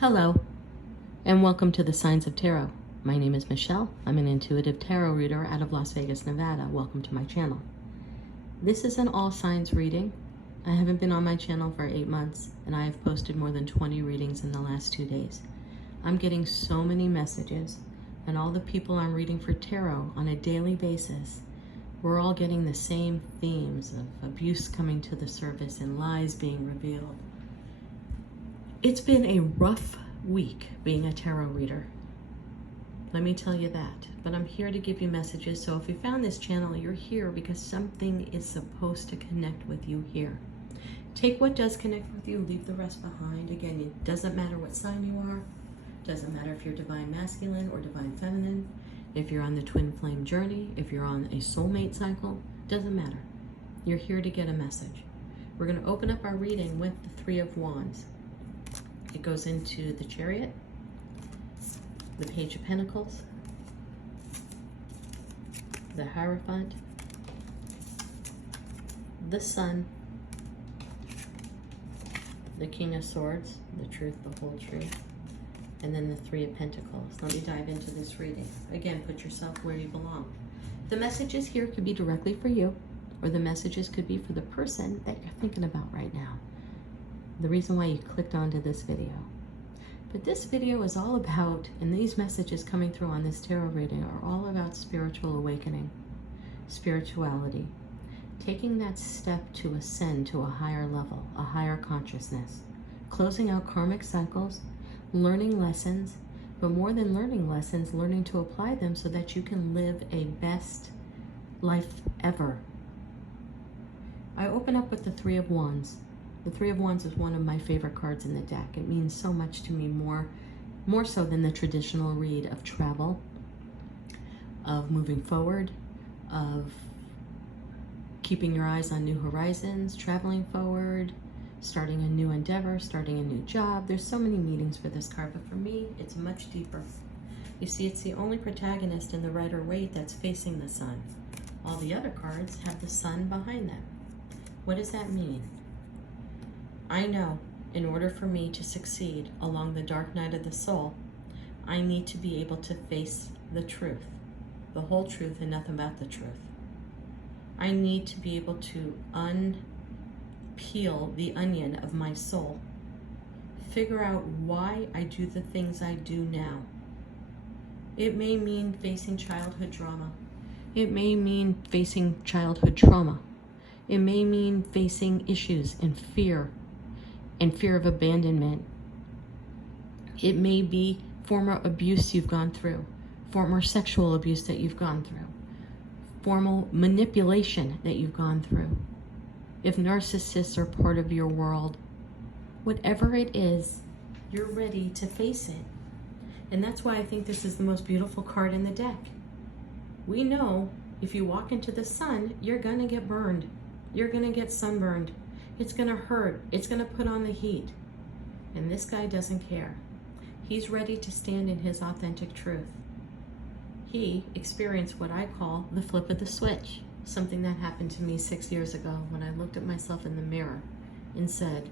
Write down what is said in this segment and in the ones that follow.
Hello, and welcome to the Signs of Tarot. My name is Michelle. I'm an intuitive tarot reader out of Las Vegas, Nevada. Welcome to my channel. This is an all signs reading. I haven't been on my channel for 8 months, and I have posted more than 20 readings in the last 2 days. I'm getting so many messages, and all the people I'm reading for tarot on a daily basis, we're all getting the same themes of abuse coming to the surface and lies being revealed. It's been a rough week being a tarot reader. Let me tell you that. But I'm here to give you messages. So if you found this channel, you're here because something is supposed to connect with you here. Take what does connect with you, leave the rest behind. Again, it doesn't matter what sign you are. Doesn't matter if you're divine masculine or divine feminine. If you're on the twin flame journey, if you're on a soulmate cycle, doesn't matter. You're here to get a message. We're going to open up our reading with the Three of Wands. It goes into the Chariot, the Page of Pentacles, the Hierophant, the Sun, the King of Swords, the Truth, the whole truth, and then the Three of Pentacles. Let me dive into this reading. Again, put yourself where you belong. The messages here could be directly for you, or the messages could be for the person that you're thinking about right now. The reason why you clicked onto this video. But this video is all about, and these messages coming through on this tarot reading are all about spiritual awakening, spirituality, taking that step to ascend to a higher level, a higher consciousness, closing out karmic cycles, learning lessons, but more than learning lessons, learning to apply them so that you can live a best life ever. I open up with the Three of Wands. The Three of Wands is one of my favorite cards in the deck. It means so much to me, more so than the traditional read of travel, of moving forward, of keeping your eyes on new horizons, traveling forward, starting a new endeavor, starting a new job. There's so many meanings for this card, but for me, it's much deeper. You see, it's the only protagonist in the Rider-Waite that's facing the sun. All the other cards have the sun behind them. What does that mean? I know in order for me to succeed along the dark night of the soul, I need to be able to face the truth, the whole truth and nothing but the truth. I need to be able to unpeel the onion of my soul, figure out why I do the things I do now. It may mean facing childhood drama. It may mean facing childhood trauma. It may mean facing issues and fear of abandonment. It may be former abuse you've gone through, former sexual abuse that you've gone through, formal manipulation that you've gone through. If narcissists are part of your world, whatever it is, you're ready to face it. And that's why I think this is the most beautiful card in the deck. We know if you walk into the sun, you're gonna get burned. You're gonna get sunburned. It's gonna hurt. It's gonna put on the heat. And this guy doesn't care. He's ready to stand in his authentic truth. He experienced what I call the flip of the switch. Something that happened to me 6 years ago when I looked at myself in the mirror and said,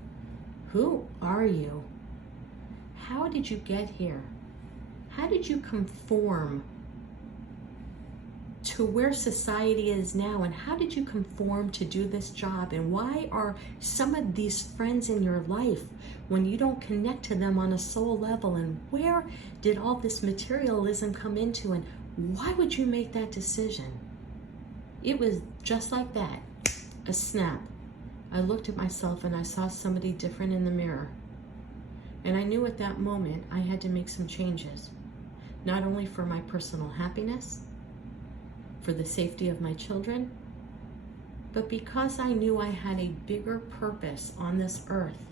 who are you? How did you get here? How did you conform to where society is now, and how did you conform to do this job, and why are some of these friends in your life when you don't connect to them on a soul level, and where did all this materialism come into, and why would you make that decision? It was just like that, a snap. I looked at myself and I saw somebody different in the mirror, and I knew at that moment I had to make some changes, not only for my personal happiness, for the safety of my children, but because I knew I had a bigger purpose on this earth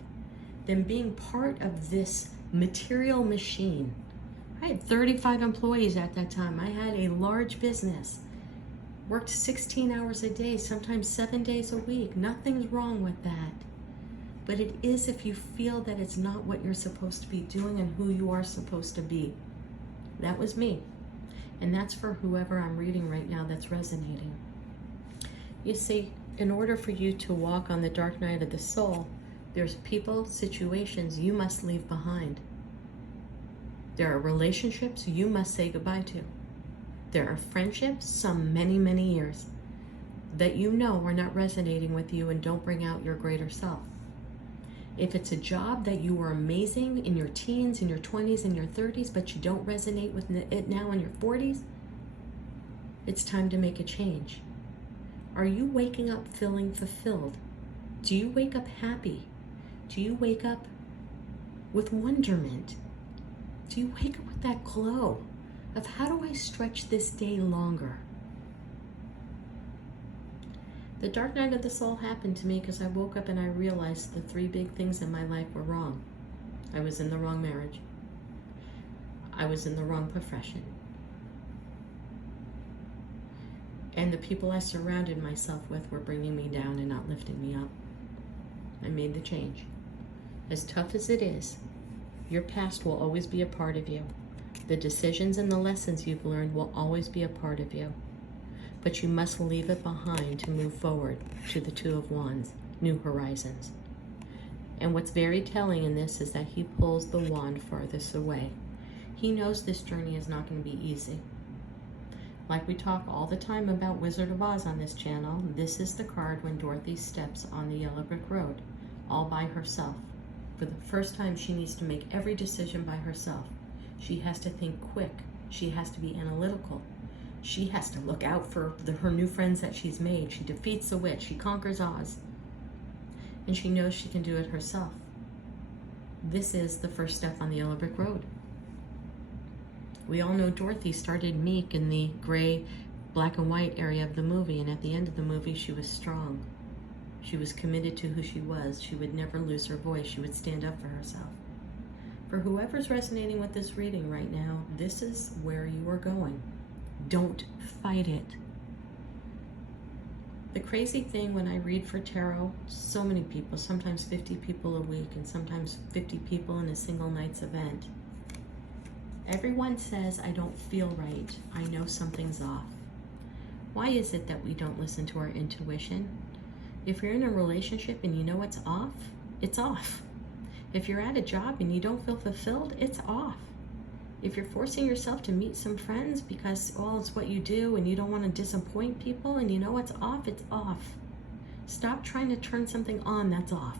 than being part of this material machine. I had 35 employees at that time. I had a large business, worked 16 hours a day, sometimes 7 days a week. Nothing's wrong with that. But it is if you feel that it's not what you're supposed to be doing and who you are supposed to be. That was me. And that's for whoever I'm reading right now that's resonating. You see, in order for you to walk on the dark night of the soul, there's people, situations you must leave behind. There are relationships you must say goodbye to. There are friendships, some many, many years, that you know are not resonating with you and don't bring out your greater self. If it's a job that you were amazing in your teens, in your 20s, in your 30s, but you don't resonate with it now in your 40s, it's time to make a change. Are you waking up feeling fulfilled? Do you wake up happy? Do you wake up with wonderment? Do you wake up with that glow of how do I stretch this day longer? The dark night of the soul happened to me because I woke up and I realized the 3 big things in my life were wrong. I was in the wrong marriage. I was in the wrong profession. And the people I surrounded myself with were bringing me down and not lifting me up. I made the change. As tough as it is, your past will always be a part of you. The decisions and the lessons you've learned will always be a part of you. But you must leave it behind to move forward to the 2 of Wands, new horizons. And what's very telling in this is that he pulls the wand farthest away. He knows this journey is not going to be easy. Like we talk all the time about Wizard of Oz on this channel, this is the card when Dorothy steps on the yellow brick road, all by herself. For the first time, she needs to make every decision by herself. She has to think quick. She has to be analytical. She has to look out for her new friends that she's made. She defeats the witch. She conquers Oz. And she knows she can do it herself. This is the first step on the yellow brick road. We all know Dorothy started meek in the gray, black and white area of the movie, and at the end of the movie, she was strong. She was committed to who she was. She would never lose her voice. She would stand up for herself. For whoever's resonating with this reading right now, this is where you are going. Don't fight it. The crazy thing when I read for tarot, so many people, sometimes 50 people a week, and sometimes 50 people in a single night's event. Everyone says, I don't feel right. I know something's off. Why is it that we don't listen to our intuition? If you're in a relationship and you know it's off, it's off. If you're at a job and you don't feel fulfilled, it's off. If you're forcing yourself to meet some friends because, well, it's what you do and you don't want to disappoint people and you know it's off, it's off. Stop trying to turn something on that's off.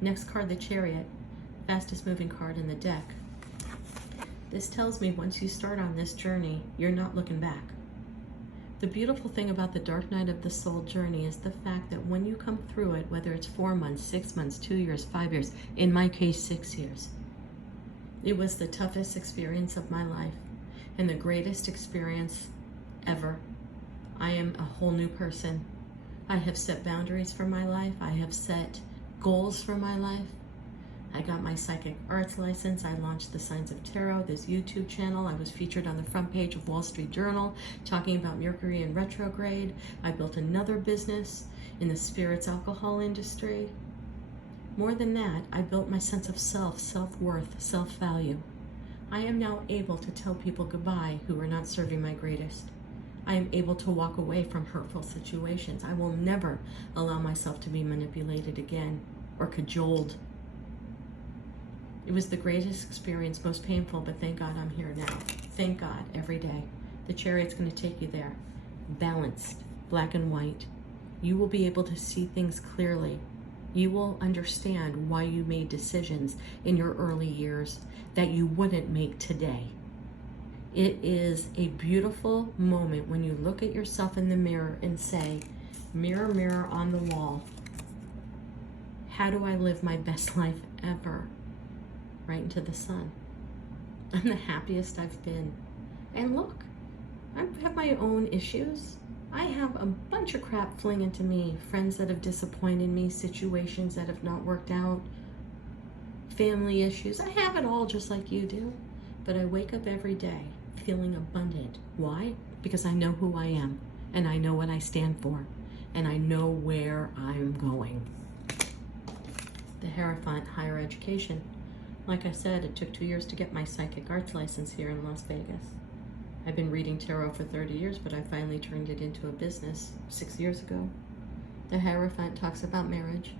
Next card, the Chariot, fastest moving card in the deck. This tells me once you start on this journey, you're not looking back. The beautiful thing about the dark night of the soul journey is the fact that when you come through it, whether it's 4 months, 6 months, 2 years, 5 years, in my case, 6 years, it was the toughest experience of my life and the greatest experience ever. I am a whole new person. I have set boundaries for my life. I have set goals for my life. I got my psychic arts license. I launched the Signs of Tarot, this YouTube channel. I was featured on the front page of Wall Street Journal talking about Mercury in retrograde. I built another business in the spirits alcohol industry. More than that, I built my sense of self, self-worth, self-value. I am now able to tell people goodbye who are not serving my greatest. I am able to walk away from hurtful situations. I will never allow myself to be manipulated again or cajoled. It was the greatest experience, most painful, but thank God I'm here now. Thank God, every day. The Chariot's going to take you there. Balanced, black and white. You will be able to see things clearly. You will understand why you made decisions in your early years that you wouldn't make today. It is a beautiful moment when you look at yourself in the mirror and say, mirror, mirror on the wall, how do I live my best life ever? Right into the sun. I'm the happiest I've been. And look, I have my own issues. I have a bunch of crap fling into me. Friends that have disappointed me, situations that have not worked out, family issues. I have it all just like you do. But I wake up every day feeling abundant. Why? Because I know who I am, and I know what I stand for, and I know where I'm going. The Hierophant, higher education. Like I said, it took 2 years to get my psychic arts license here in Las Vegas. I've been reading tarot for 30 years, but I finally turned it into a business 6 years ago. The Hierophant talks about marriage.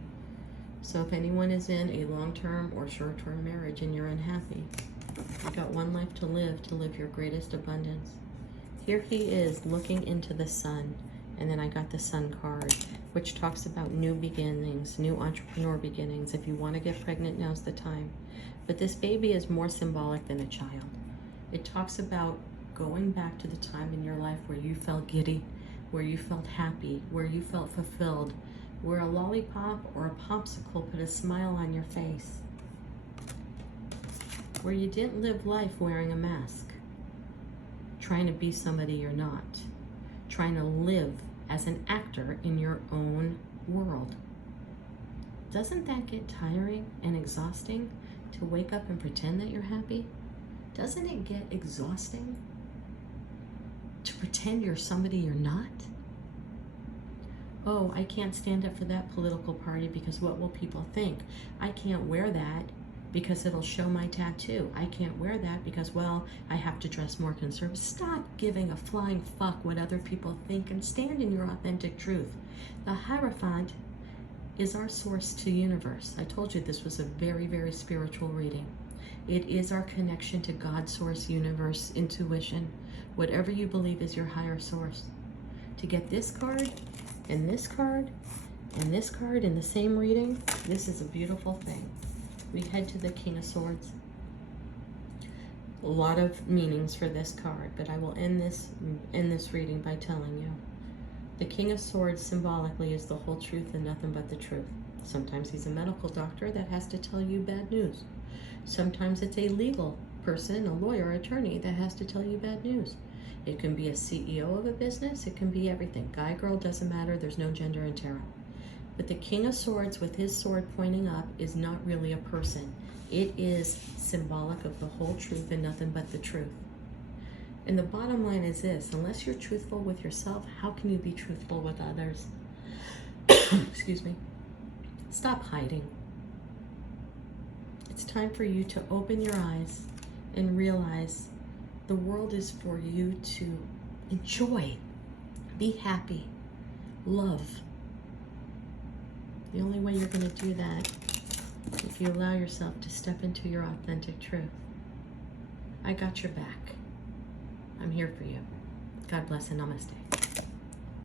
So if anyone is in a long-term or short-term marriage and you're unhappy, you got one life to live your greatest abundance. Here he is looking into the sun, and then I got the sun card, which talks about new beginnings, new entrepreneur beginnings. If you want to get pregnant, now's the time. But this baby is more symbolic than a child. It talks about going back to the time in your life where you felt giddy, where you felt happy, where you felt fulfilled, where a lollipop or a popsicle put a smile on your face, where you didn't live life wearing a mask, trying to be somebody you're not, trying to live as an actor in your own world. Doesn't that get tiring and exhausting to wake up and pretend that you're happy? Doesn't it get exhausting to pretend you're somebody you're not? Oh, I can't stand up for that political party because what will people think? I can't wear that because it'll show my tattoo. I can't wear that because, well, I have to dress more conservative. Stop giving a flying fuck what other people think and stand in your authentic truth. The Hierophant is our source to universe. I told you this was a very, very spiritual reading. It is our connection to God, source, universe, intuition, whatever you believe is your higher source. To get this card and this card and this card in the same reading, this is a beautiful thing. We head to the King of Swords. A lot of meanings for this card, but I will end this reading by telling you. The King of Swords symbolically is the whole truth and nothing but the truth. Sometimes he's a medical doctor that has to tell you bad news. Sometimes it's a legal person, a lawyer, attorney that has to tell you bad news. It can be a CEO of a business. It can be everything. Guy, girl, doesn't matter. There's no gender in tarot. But the King of Swords with his sword pointing up is not really a person. It is symbolic of the whole truth and nothing but the truth. And the bottom line is this: unless you're truthful with yourself, how can you be truthful with others? Excuse me. Stop hiding. It's time for you to open your eyes and realize the world is for you to enjoy, be happy, love. The only way you're going to do that is if you allow yourself to step into your authentic truth. I got your back. I'm here for you. God bless and namaste.